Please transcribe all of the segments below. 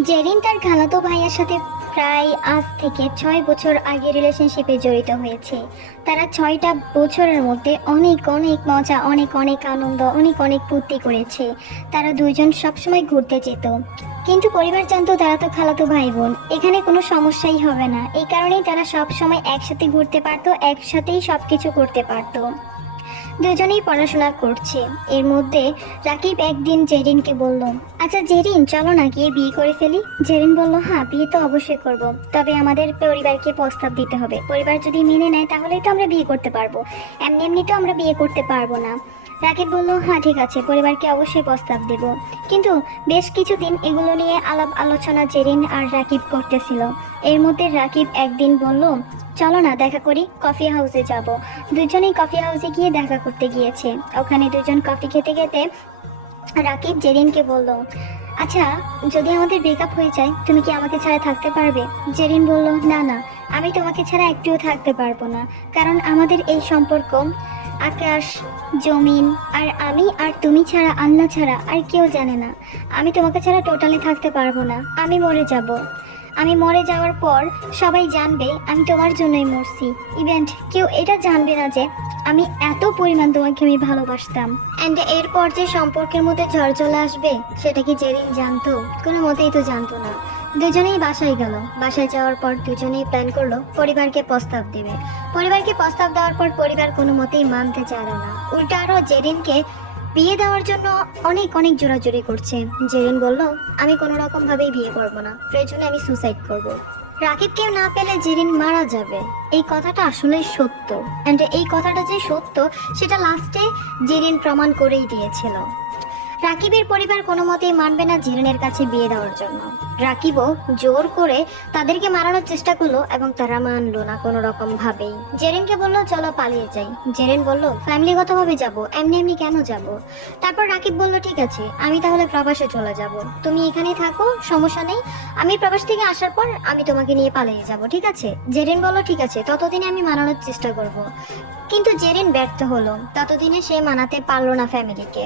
জেরিন তার খালাতো ভাইয়ের সাথে প্রায় আজ থেকে ছয় বছর আগে রিলেশনশিপে জড়িত হয়েছে। তারা ছয়টা বছরের মধ্যে অনেক অনেক মজা, অনেক অনেক আনন্দ, অনেক অনেক ফুর্তি করেছে। তারা দুইজন সবসময় ঘুরতে যেত। কিন্তু পরিবার জানতো তারা তো খালাতো ভাই বোন। এখানে কোনো সমস্যাই হবে না। এই কারণেই তারা সবসময় একসাথে ঘুরতে পারতো, একসাথেই সব কিছু করতে পারতো। দুজনেই পড়াশোনা করছে। এর মধ্যে রাকিব একদিন জেরিনকে বলল আচ্ছা জেরিন, চলো না গিয়ে বিয়ে করে ফেলি। জেরিন বলল হ্যাঁ বিয়ে তো অবশ্যই করব। তবে আমাদের পরিবারকে প্রস্তাব দিতে হবে। পরিবার যদি মেনে নেয়, তাহলেই তো আমরা বিয়ে করতে পারব। এমনি এমনি তো আমরা বিয়ে করতে পারব না। রাকিব বলল হ্যাঁ ঠিক আছে, পরিবারকে অবশ্যই প্রস্তাব দেব। কিন্তু বেশ কিছুদিন এগুলো নিয়ে আলাপ আলোচনা জেরিন আর রাকিব করতেছিল। এর মধ্যে রাকিব একদিন বলল চলো না, দেখা করি কফি হাউসে যাব। দুজনেই কফি হাউসে গিয়ে দেখা করতে গিয়েছে। ওখানে দুজন কফি খেতে খেতে রাকিব জেরিনকে বলল আচ্ছা যদি আমাদের ব্রেকআপ হয়ে যায়, তুমি কি আমাকে ছাড়া থাকতে পারবে? জেরিন বলল, না না, আমি তোমাকে ছাড়া একটুও থাকতে পারব না। কারণ আমাদের এই সম্পর্ক, আকাশ, জমিন, আর আমি আর তুমি ছাড়া আল্লাহ ছাড়া, আর কেউ জানে না। আমি তোমাকে ছাড়া টোটালি থাকতে পারব না। আমি মরে যাব। আমি মরে যাওয়ার পর সবাই জানবে আমি তোমার জন্যই মরছি। ইভেন্ট, কেউ এটা জানবে না যে আমি এত পরিমাণ তোমাকে আমি ভালোবাসতাম। অ্যান্ড এরপর যে সম্পর্কের মধ্যে ঝড় চলে আসবে, সেটা কি জেরিন জানতো? কোনো মতেই তো জানতো না। দুজনেই বাসায় গেল। বাসায় যাওয়ার পর দুজনেই প্ল্যান করল পরিবারকে প্রস্তাব দেবে। পরিবারকে প্রস্তাব দেওয়ার পর পরিবার কোনো মতেই মানতে চাইল না। উল্টা আরও জেরিনকে বিয়ে দেওয়ার জন্য অনেক অনেক জোরাজোরি করছে। জেরিন বলল, আমি কোনো রকম ভাবেই বিয়ে করব না। প্রয়োজনে আমি সুসাইড করব। রাকিবকে না পেলে জেরিন মারা যাবে। এই কথাটা আসলে সত্য। অ্যান্ড এই কথাটা যে সত্য, সেটা লাস্টে জেরিন প্রমাণ করেই দিয়েছিল। রাকিবের পরিবার কোনো মতেই মানবে না জেরিনের কাছে বিয়ে দেওয়ার জন্য। রাকিবও জোর করে তাদেরকে মারানোর চেষ্টা করল এবং তারা মানলো না কোনো রকম ভাবেই জেরিনকে বলল, চলো পালিয়ে যাই। জেরেন বলল, ফ্যামিলিগতভাবে যাব, এমনি এমনি কেন যাব? তারপর রাকিব বলল, ঠিক আছে, আমি তাহলে প্রবাসে চলে যাব। তুমি এখানেই থাকো, সমস্যা নেই। আমি প্রবাস থেকে আসার পর আমি তোমাকে নিয়ে পালিয়ে যাব, ঠিক আছে? জেরেন বলল, ঠিক আছে, ততদিনে আমি মানানোর চেষ্টা করব। কিন্তু জেরেন ব্যর্থ হলো। ততদিনে সে মানাতে পারল না ফ্যামিলিকে।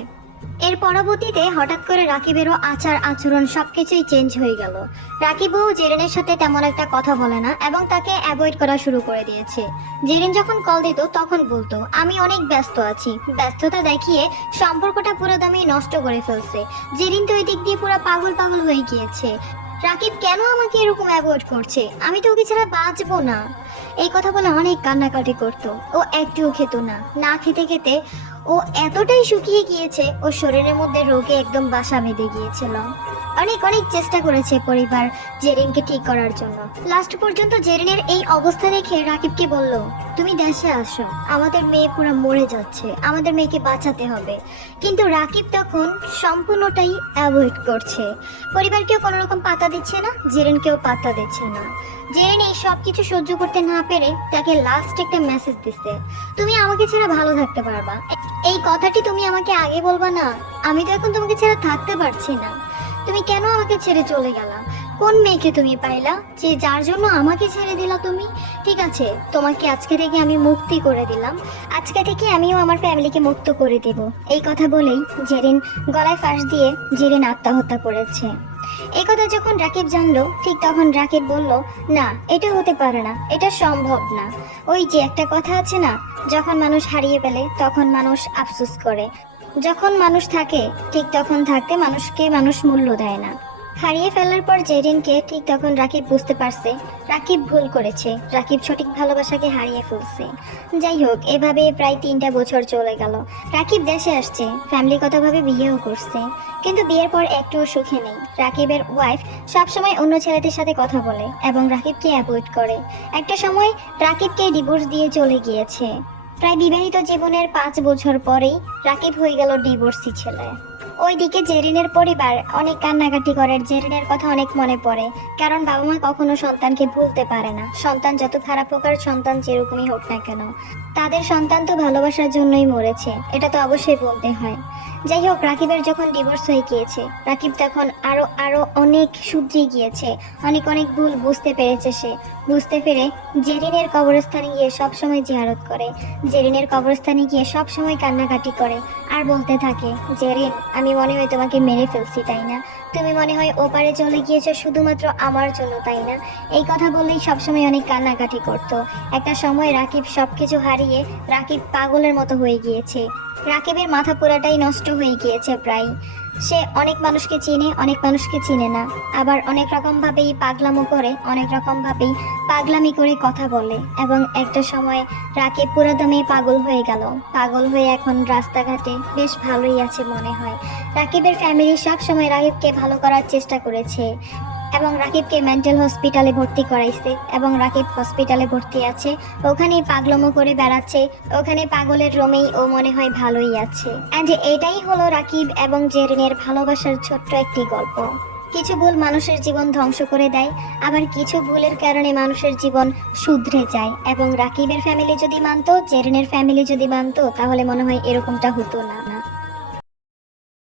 এর পরবর্তীতে হঠাৎ করে রাকিবেরও আচার, আচরণ সবকিছুই চেঞ্জ হয়ে গেল। রাকিবও জেরিনের সাথে তেমন একটা কথা বলে না এবং তাকে অ্যাভয়েড করা শুরু করে দিয়েছে। জেরিন যখন কল দিত, তখন বলতো, আমি অনেক ব্যস্ত আছি। ব্যস্ততা দেখিয়ে সম্পর্কটা পুরো দামে নষ্ট করে ফেলছে। জেরিন তো ওই দিক দিয়ে পুরো পাগল পাগল হয়ে গিয়েছে। রাকিব কেন আমাকে এরকম অ্যাভয়েড করছে? আমি তো ওকে ছাড়া বাঁচবো না। এই কথা বলে অনেক কান্নাকাটি করতো। ও একটুও খেত না। না খেতে খেতে ও এতটাই শুকিয়ে গিয়েছে ও শরীরের মধ্যে রোগে একদম বাসা বেঁধে গিয়েছিল। অনেক অনেক চেষ্টা করেছে পরিবার জেরিনকে ঠিক করার জন্য। লাস্ট পর্যন্ত জেরিনের এই অবস্থা দেখে রাকিবকে বলল, তুমি দেশে আসো, আমাদের মেয়ে পুরো মরে যাচ্ছে, আমাদের মেয়েকে বাঁচাতে হবে। কিন্তু রাকিব তখন সম্পূর্ণটাই অ্যাভয়েড করছে। পরিবারকেও কোনো রকম পাতা দিচ্ছে না, জেরিনকেও পাত্তা দিচ্ছে না। জেরিন এই সব কিছু সহ্য করতে না পেরে তাকে লাস্ট একটা মেসেজ দিচ্ছে তুমি আমাকে ছাড়া ভালো থাকতে পারবা। এই কথাটি তুমি আমাকে আগে বলবা না, আমি তো এখন তোমাকে ছাড়া থাকতে পারছি না। তুমি কেন আমাকে ছেড়ে চলে গেলা? কোন মেয়েকে তুমি পাইলা? যে যার জন্য আমাকে ছেড়ে দিলা তুমি? ঠিক আছে, তোমাকে আজকে থেকে আমি মুক্তি করে দিলাম। আজকে থেকে আমিও আমার ফ্যামিলিকে মুক্ত করে দেব। এই কথা বলেই জেরিন গলায় ফাঁস দিয়ে জেরিন আত্মহত্যা করেছে। এই কথা যখন রাকিব জানলো, ঠিক তখন রাকিব বলল, না, এটা হতে পারে না, এটা সম্ভব না। ওই যে একটা কথা আছে না, যখন মানুষ হারিয়ে ফেলে, তখন মানুষ আফসুস করে। যখন মানুষ থাকে, ঠিক তখন থাকতে মানুষকে মানুষ মূল্য দেয় না। হারিয়ে ফেলার পর জেরিনকে ঠিক তখন রাকিব বুঝতে পারছে। রাকিব ভুল করেছে। রাকিব সঠিক ভালোবাসাকে হারিয়ে ফেলছে। যাই হোক, এভাবে প্রায় তিনটা বছর চলে গেল। রাকিব দেশে আসছে ফ্যামিলিগতভাবে বিয়েও করছে। কিন্তু বিয়ের পর একটুও সুখে নেই। রাকিবের ওয়াইফ সবসময় অন্য ছেলেদের সাথে কথা বলে এবং রাকিবকে অ্যাভয়েড করে। একটা সময় রাকিবকে ডিভোর্স দিয়ে চলে গিয়েছে। প্রায় বিবাহিত জীবনের পাঁচ বছর পরেই রাকিব হয়ে গেল ডিভোর্সি ছেলে। ওইদিকে জেরিনের পরিবার অনেক কান্নাকাটি করে, জেরিনের কথা অনেক মনে পড়ে। কারণ বাবা মা কখনো সন্তানকে ভুলতে পারে না। সন্তান যত খারাপ হোক আর সন্তান যেরকমই হোক না কেন, তাদের সন্তান তো ভালোবাসার জন্যই মরেছে, এটা তো অবশ্যই বলতে হয়। যাই হোক, রাকিবের যখন ডিভোর্স হয়ে গিয়েছে, রাকিব তখন আরও আরও অনেক শুধরিয়ে গিয়েছে। অনেক অনেক ভুল বুঝতে পেরেছে সে। বুঝতে পেরে জেরিনের কবরস্থানে গিয়ে সবসময় জিয়ারত করে। জেরিনের কবরস্থানে গিয়ে সবসময় কান্নাকাটি করে। আর বলতে থাকে, জেরিন, আমি মনে হয় তোমাকে মেরে ফেলছি, তাই না? তুমি মনে হয় ওপারে চলে গিয়েছো, শুধুমাত্র আমার জন্য, তাই না? এই কথা বললেই সবসময় অনেক কান্নাকাটি করত। একটা সময় রাকিব সবকিছু হারিয়ে রাকিব পাগলের মতো হয়ে গিয়েছে। রাকিবের মাথা পুরাটাই নষ্ট হয়ে গিয়েছে প্রায় সে অনেক মানুষকে চিনে, অনেক মানুষকে চিনে না। আবার অনেক রকমভাবেই পাগলামো করে, অনেক রকমভাবেই পাগলামি করে কথা বলে। এবং একটা সময় রাকিব পুরোদমে পাগল হয়ে গেল। পাগল হয়ে এখন রাস্তাঘাটে বেশ ভালোই আছে মনে হয়। রাকিবের ফ্যামিলি সব সময় রাকিবকে ভালো করার চেষ্টা করেছে। এবং রাকিবকে মেন্টাল হসপিটালে ভর্তি করাইছে এবং রাকিব হসপিটালে ভর্তি আছে। ওখানেই পাগলমো করে বেড়াচ্ছে। ওখানে পাগলের রোমেই ও মনে হয় ভালোই আছে। অ্যান্ড এটাই হলো রাকিব এবং জেরিনের ভালোবাসার ছোট্ট একটি গল্প। কিছু ভুল মানুষের জীবন ধ্বংস করে দেয়, আবার কিছু ভুলের কারণে মানুষের জীবন শুধরে যায়। এবং রাকিবের ফ্যামিলি যদি মানতো, জেরিনের ফ্যামিলি যদি মানতো, তাহলে মনে হয় এরকমটা হতো না।